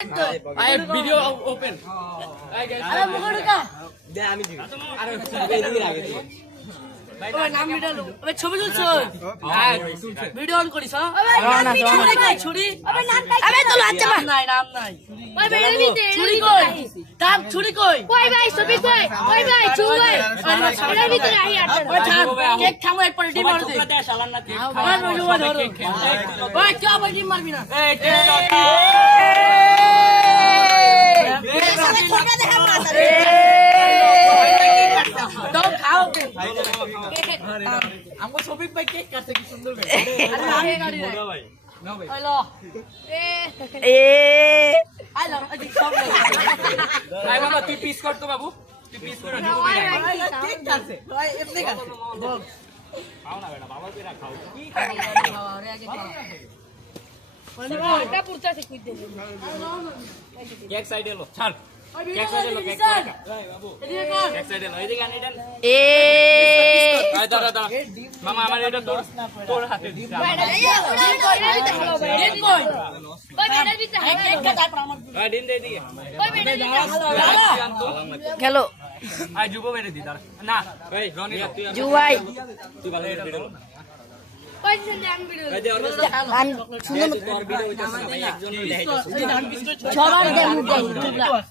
I video open. अरे मुखर का दे आमी दिबি আরে এদিকে আগে দিবি ওই নাম ভিডিও লো ওই ছবি তুলছ ভিডিও অন করিস ছুরি আবে নাম নাই আবে তো আচ্ছা নাই নাম নাই ওই ভিডিও দিতে ছুরি কই দাম ছুরি কই কই ভাই ছবি কই কই ভাই ছুরি এর ভিতরে আই আটা ওই থাম কেক থামো এক পরে ডিম মার দে দে শালান না কেক খাওয়া ওই কি আবার ডিম মারবি না এই কেক छोटा देखा माता रे तो खाओ के हमको शॉपिंग पे केक काटते की सुंदर है अरे आगे गाड़ी रे नो भाई हेलो ए आई लो अजी सब भाई बाबा तू पीस कर तो बाबू तू पीस कर केक काटते भाई इतने काटते बोल खाओ ना बेटा बाबा तेरा खाओ की खाओ अरे आगे खाओ बेटा पुरता से कुछ दे केक साइड लो चल केक साइड लो केक साइड भाई बाबू केक साइड लो এদিকে আনি দেন এ আয় দাঁড়া দাঁড়া মামা আমার এটা তোর হাতে দিছ ভাই কেক কাটা আমার ভাই দিন দে এদিকে ওই বেটা খেলো আয় যুব মেরে দি দাঁড়া না ভাই রনি জুয়াই তুই ভালো এটা ভিডিও কই দিন আমি ভিডিও এই দে আমি সুন্দর তোর ভিডিও হইতাছে না ভাই একজন দেখাইতাছে সবার দেখ